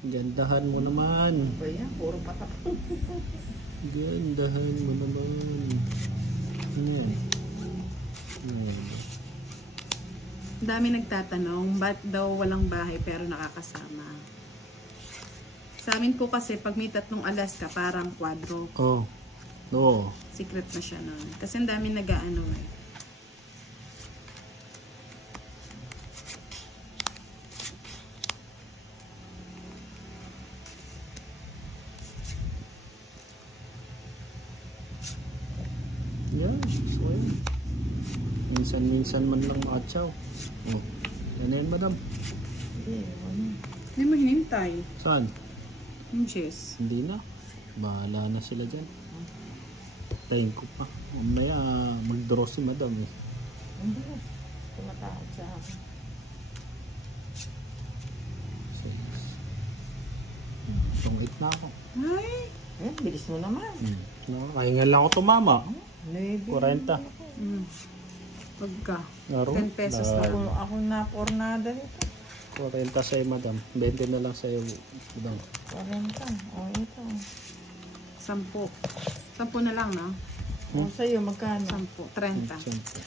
Gandahan mo naman. Ba yan? Puro patak. Gandahan mo naman. Yan. Yan. Dami nagtatanong, ba't daw walang bahay pero nakakasama? Sa amin po kasi, pag may 3 Alaska, parang kwadro. Oh. Oo. Secret na siya nun. Kasi ang dami nag-aano eh. Yan. So, yan. Minsan-minsan man lang makatsaw. Oh. Yan na yan, madam. Hindi mo hinintay. Saan? Yung cheese. Hindi na. Bahala na sila dyan. Tayin ko pa. Mamaya mag-draw si madam eh. Hindi. Tumatawag sa akin. Itong 8 na ako. Ay! Eh, bilis mo naman. Nakahingan lang ako tumama. 40. Pagka. Laro? 10 pesos na. Ako na pornada dito. 40 sa'yo, madam. 20 na lang sa'yo, madam. 40. O, ito. 10. 10 na lang, no? O, sa'yo, magkano? 10. 30. Siyempre.